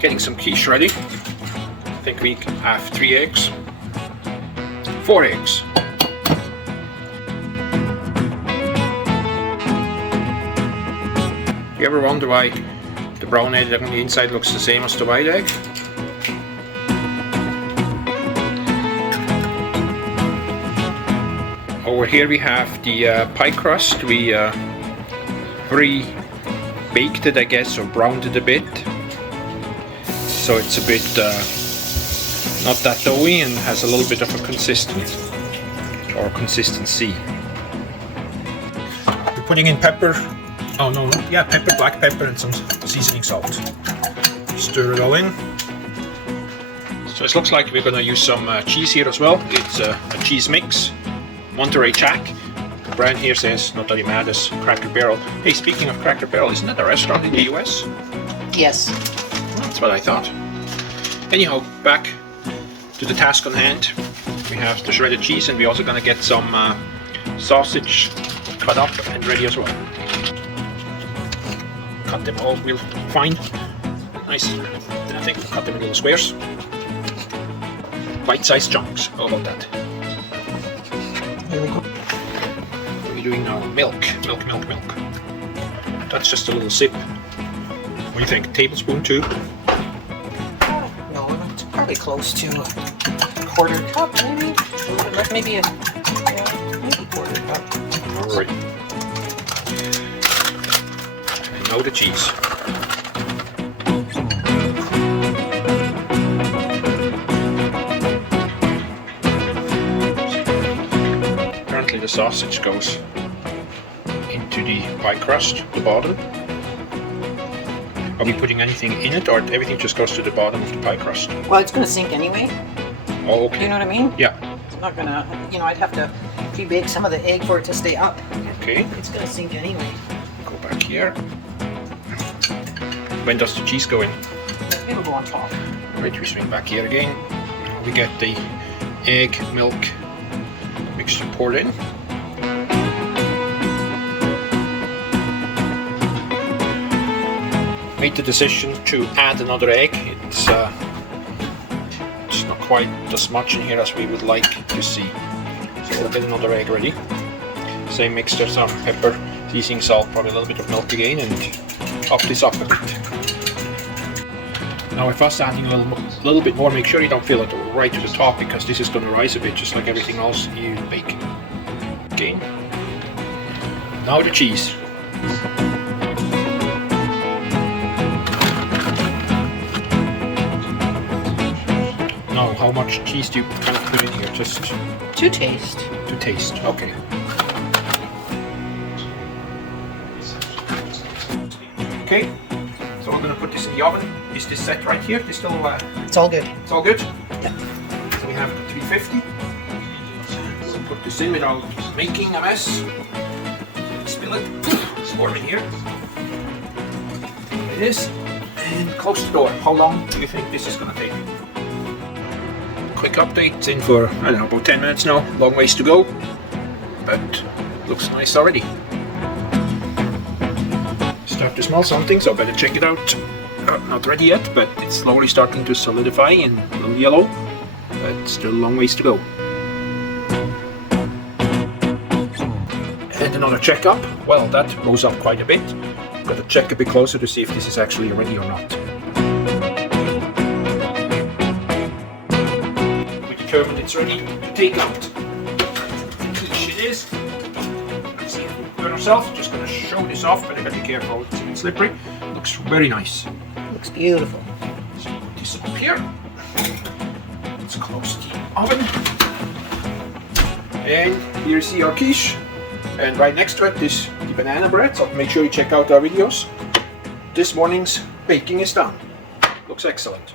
getting some quiche ready. I think we have 3 eggs, 4 eggs. You ever wonder why the brown egg on the inside looks the same as the white egg? Over here we have the pie crust. We pre-baked it, I guess, or browned it a bit. So it's a bit not that doughy and has a little bit of a consistency. We're putting in pepper. Oh no, yeah, pepper, black pepper, and some seasoning salt. Stir it all in. So it looks like we're gonna use some cheese here as well. It's a cheese mix. Monterey Jack. The brand here says not only mad as Cracker Barrel. Hey, speaking of Cracker Barrel, isn't that a restaurant in the US? Yes. That's what I thought. Anyhow, back to the task on hand. We have the shredded cheese, and we're also gonna get some sausage cut up and ready as well. Cut them all real fine, nice. And I think we'll cut them in little squares, bite-sized chunks. How about that? Here we go. What are we doing now? Milk. That's just a little sip. What do you think? Tablespoon too? No, it's probably close to a quarter cup, maybe. Maybe a quarter cup. All right. And now the cheese. The sausage goes into the pie crust, the bottom. Are we putting anything in it, or everything just goes to the bottom of the pie crust? Well, it's going to sink anyway. Oh, okay. You know what I mean? Yeah. It's not going to, I'd have to pre-bake some of the egg for it to stay up. Okay. It's going to sink anyway. Go back here. When does the cheese go in? It'll go on top. Right, we swing back here again. We get the egg, milk mixture poured in. Made the decision to add another egg. It's not quite as much in here as we would like to see. So we'll get another egg ready. Same mixture, some pepper, seasoning salt, probably a little bit of milk again, and up this up a bit. Now, if us adding a little bit more, make sure you don't fill it right to the top, because this is going to rise a bit, just like everything else you bake. Okay. Now the cheese. Now, how much cheese do you kind of put in here? Just to taste. To taste. Okay. Okay. So we're going to put this in the oven. Is this set right here? This still? It's all good. It's all good? Yeah. So we have the 350. We'll put this in without making a mess. Spill it. Swarm in here. There it is. And close the door. How long do you think this is going to take? Quick update. It's in for, I don't know, about 10 minutes now. Long ways to go. But looks nice already. Start to smell something, so better check it out. Not ready yet, but it's slowly starting to solidify and a little yellow, but still a long ways to go. And another check up. Well, that goes up quite a bit. Got to check a bit closer to see if this is actually ready or not. We determined it's ready to take out. Quiche it is. Let's see if we burn ourselves. Just going to show this off, but I gotta be careful. It's a bit slippery. Looks very nice. Looks beautiful. So put this up here. Let's close the oven. And here you see our quiche. And right next to it is the banana bread. So make sure you check out our videos. This morning's baking is done. Looks excellent.